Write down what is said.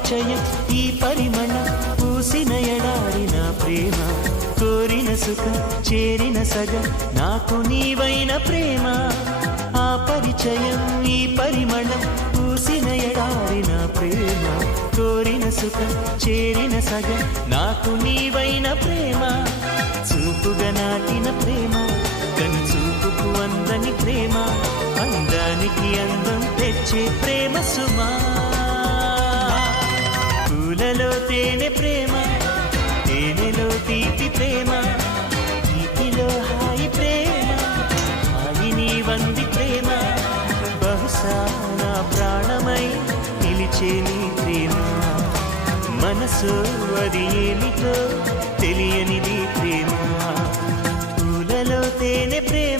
పరిచయం ఈ పరిమళం పూసిన ఎడారిన ప్రేమ కోరిన సుఖం చేరిన సగం నాకు నీవైన ప్రేమ ఆ పరిచయం ఈ పరిమళం పూసిన ఎడారిన ప్రేమ కోరిన సుఖం చేరిన సగం నాకు నీవైన ప్రేమ చూపుగా నాటిన ప్రేమ కను చూపుకు అందని ప్రేమ అందానికి అందం తెచ్చే ప్రేమ సుమా పూలలో తేనె ప్రేమ తేనెలో తీపి ప్రేమ తీపిలో హాయి ప్రేమ హాయిని వంది ప్రేమ బహుశా నా ప్రాణమై నిలిచే నీ ప్రేమ మనసు అది ఏమిటో తెలియనిది ప్రేమ పూలలో తేనె ప్రేమ